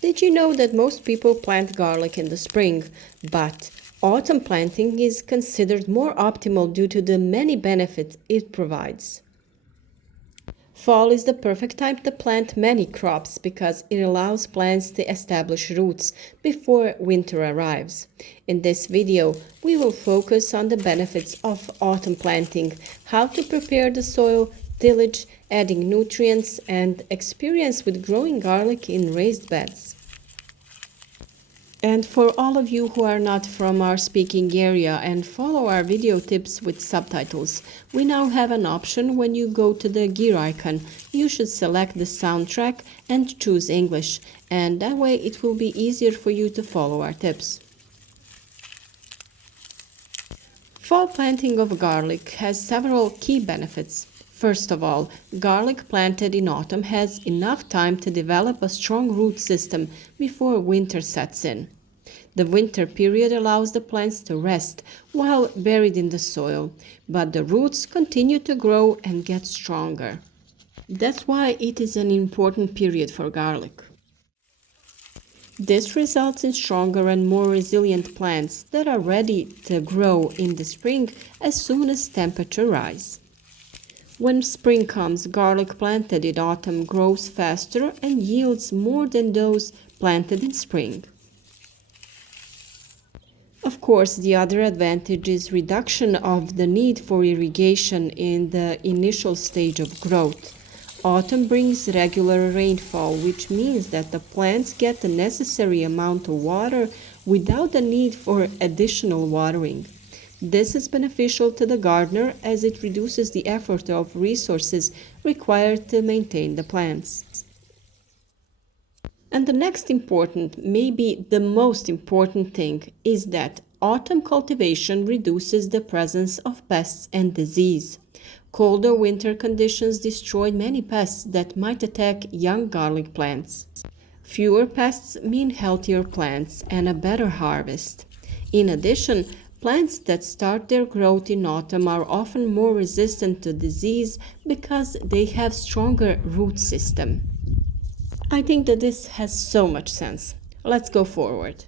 Did you know that most people plant garlic in the spring, but autumn planting is considered more optimal due to the many benefits it provides? Fall is the perfect time to plant many crops because it allows plants to establish roots before winter arrives. In this video, we will focus on the benefits of autumn planting, how to prepare the soil, tillage, adding nutrients, and experience with growing garlic in raised beds. And for all of you who are not from our speaking area and follow our video tips with subtitles, we now have an option when you go to the gear icon. You should select the soundtrack and choose English, and that way it will be easier for you to follow our tips. Fall planting of garlic has several key benefits. First of all, garlic planted in autumn has enough time to develop a strong root system before winter sets in. The winter period allows the plants to rest while buried in the soil, but the roots continue to grow and get stronger. That's why it is an important period for garlic. This results in stronger and more resilient plants that are ready to grow in the spring as soon as temperatures rise. When spring comes, garlic planted in autumn grows faster and yields more than those planted in spring. Of course, the other advantage is reduction of the need for irrigation in the initial stage of growth. Autumn brings regular rainfall, which means that the plants get the necessary amount of water without the need for additional watering. This is beneficial to the gardener as it reduces the effort of resources required to maintain the plants. And the next important, maybe the most important thing, is that autumn cultivation reduces the presence of pests and disease. Colder winter conditions destroy many pests that might attack young garlic plants. Fewer pests mean healthier plants and a better harvest. In addition, plants that start their growth in autumn are often more resistant to disease because they have stronger root system. I think that this has so much sense. Let's go forward.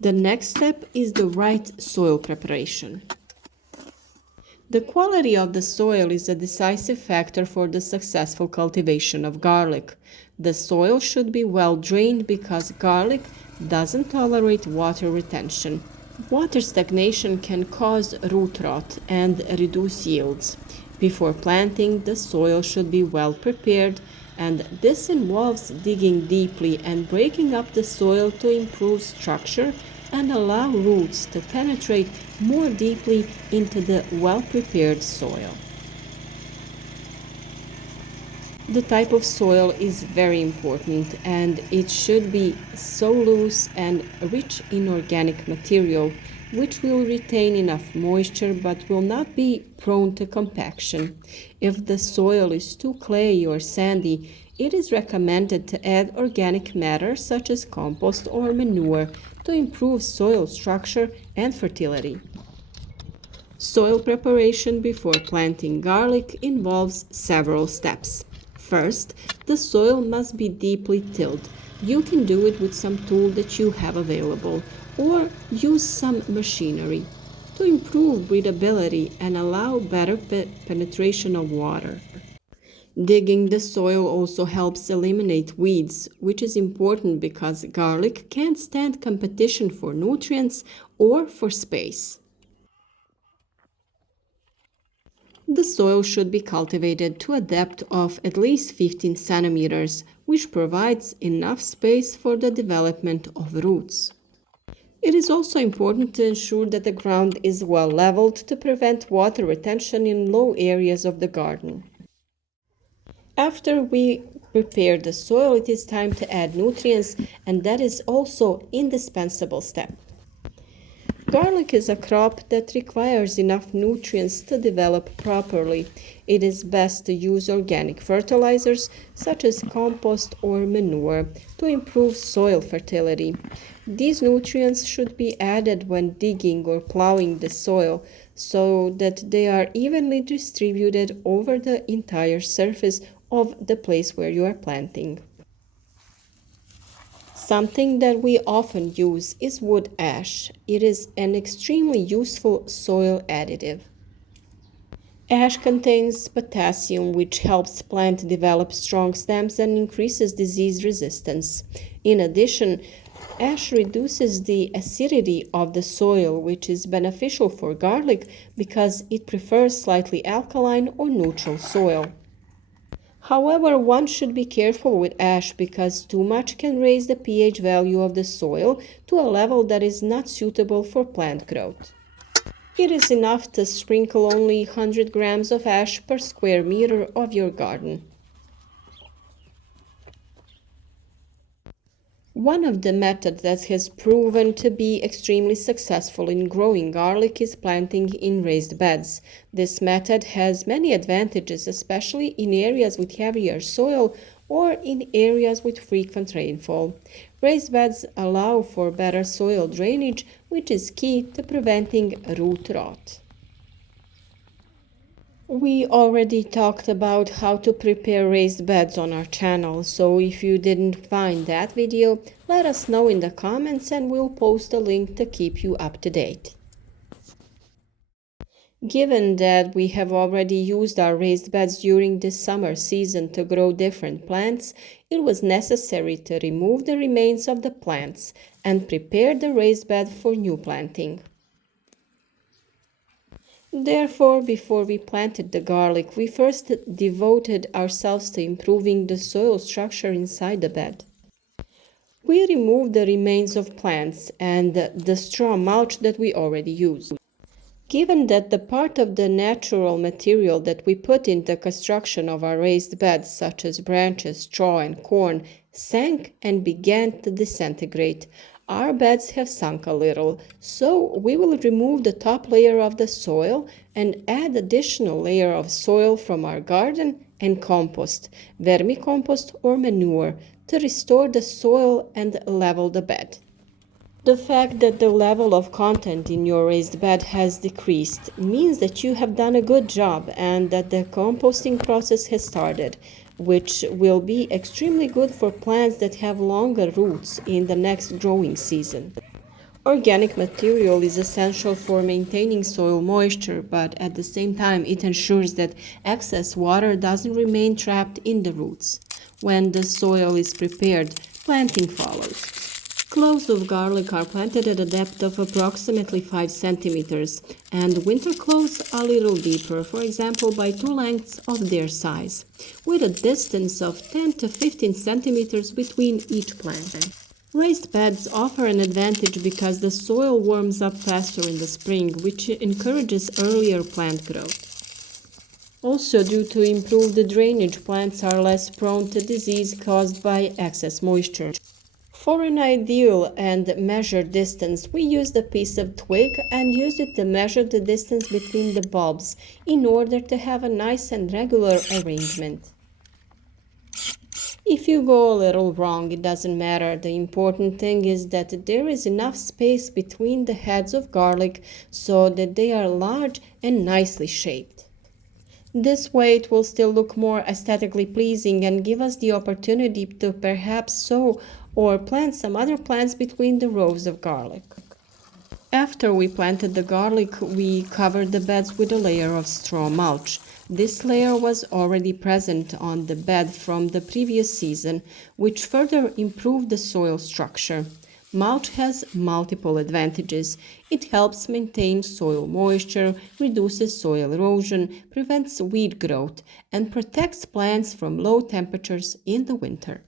The next step is the right soil preparation. The quality of the soil is a decisive factor for the successful cultivation of garlic. The soil should be well drained because garlic doesn't tolerate water retention. Water stagnation can cause root rot and reduce yields. Before planting, the soil should be well prepared, and this involves digging deeply and breaking up the soil to improve structure and allow roots to penetrate more deeply into the well-prepared soil. The type of soil is very important, and it should be so loose and rich in organic material which will retain enough moisture but will not be prone to compaction. If the soil is too clayey or sandy, it is recommended to add organic matter such as compost or manure to improve soil structure and fertility. Soil preparation before planting garlic involves several steps. First, the soil must be deeply tilled. You can do it with some tool that you have available, or use some machinery to improve breathability and allow better penetration of water. Digging the soil also helps eliminate weeds, which is important because garlic can't stand competition for nutrients or for space. The soil should be cultivated to a depth of at least 15 centimeters, which provides enough space for the development of roots. It is also important to ensure that the ground is well leveled to prevent water retention in low areas of the garden. After we prepare the soil, it is time to add nutrients, and that is also an indispensable step. Garlic is a crop that requires enough nutrients to develop properly. It is best to use organic fertilizers such as compost or manure to improve soil fertility. These nutrients should be added when digging or plowing the soil so that they are evenly distributed over the entire surface of the place where you are planting. Something that we often use is wood ash. It is an extremely useful soil additive. Ash contains potassium, which helps plant develop strong stems and increases disease resistance. In addition, ash reduces the acidity of the soil, which is beneficial for garlic because it prefers slightly alkaline or neutral soil. However, one should be careful with ash because too much can raise the pH value of the soil to a level that is not suitable for plant growth. It is enough to sprinkle only 100 grams of ash per square meter of your garden. One of the methods that has proven to be extremely successful in growing garlic is planting in raised beds. This method has many advantages, especially in areas with heavier soil or in areas with frequent rainfall. Raised beds allow for better soil drainage, which is key to preventing root rot. We already talked about how to prepare raised beds on our channel, so if you didn't find that video, let us know in the comments and we'll post a link to keep you up to date. Given that we have already used our raised beds during this summer season to grow different plants, it was necessary to remove the remains of the plants and prepare the raised bed for new planting. Therefore, before we planted the garlic, we first devoted ourselves to improving the soil structure inside the bed. We removed the remains of plants and the straw mulch that we already used. Given that the part of the natural material that we put in the construction of our raised beds, such as branches, straw, and corn, sank and began to disintegrate, our beds have sunk a little, so we will remove the top layer of the soil and add additional layer of soil from our garden and compost, vermicompost or manure, to restore the soil and level the bed. The fact that the level of content in your raised bed has decreased means that you have done a good job and that the composting process has started, which will be extremely good for plants that have longer roots in the next growing season. Organic material is essential for maintaining soil moisture, but at the same time it ensures that excess water doesn't remain trapped in the roots. When the soil is prepared, planting follows. Cloves of garlic are planted at a depth of approximately 5 centimeters, and winter cloves a little deeper, for example by 2 lengths of their size, with a distance of 10 to 15 centimeters between each plant. Raised beds offer an advantage because the soil warms up faster in the spring, which encourages earlier plant growth. Also, due to improved drainage, plants are less prone to disease caused by excess moisture. For an ideal and measured distance, we used a piece of twig and used it to measure the distance between the bulbs in order to have a nice and regular arrangement. If you go a little wrong, it doesn't matter. The important thing is that there is enough space between the heads of garlic so that they are large and nicely shaped. This way it will still look more aesthetically pleasing and give us the opportunity to perhaps sow or plant some other plants between the rows of garlic. After we planted the garlic, we covered the beds with a layer of straw mulch. This layer was already present on the bed from the previous season, which further improved the soil structure. Mulch has multiple advantages. It helps maintain soil moisture, reduces soil erosion, prevents weed growth, and protects plants from low temperatures in the winter.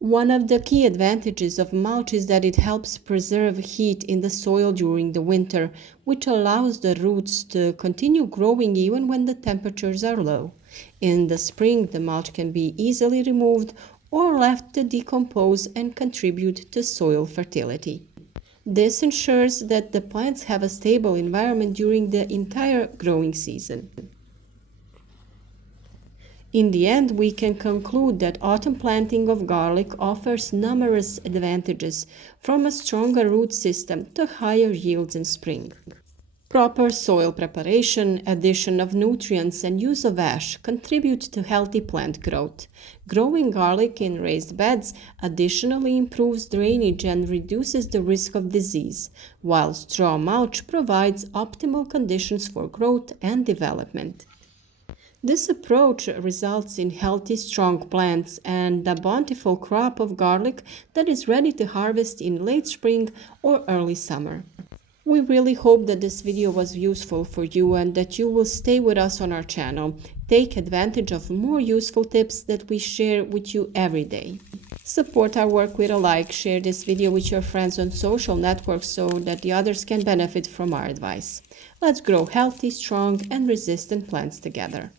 One of the key advantages of mulch is that it helps preserve heat in the soil during the winter, which allows the roots to continue growing even when the temperatures are low. In the spring, the mulch can be easily removed or left to decompose and contribute to soil fertility. This ensures that the plants have a stable environment during the entire growing season. In the end, we can conclude that autumn planting of garlic offers numerous advantages, from a stronger root system to higher yields in spring. Proper soil preparation, addition of nutrients, and use of ash contribute to healthy plant growth. Growing garlic in raised beds additionally improves drainage and reduces the risk of disease, while straw mulch provides optimal conditions for growth and development. This approach results in healthy, strong plants and a bountiful crop of garlic that is ready to harvest in late spring or early summer. We really hope that this video was useful for you and that you will stay with us on our channel. Take advantage of more useful tips that we share with you every day. Support our work with a like, share this video with your friends on social networks so that the others can benefit from our advice. Let's grow healthy, strong, and resistant plants together.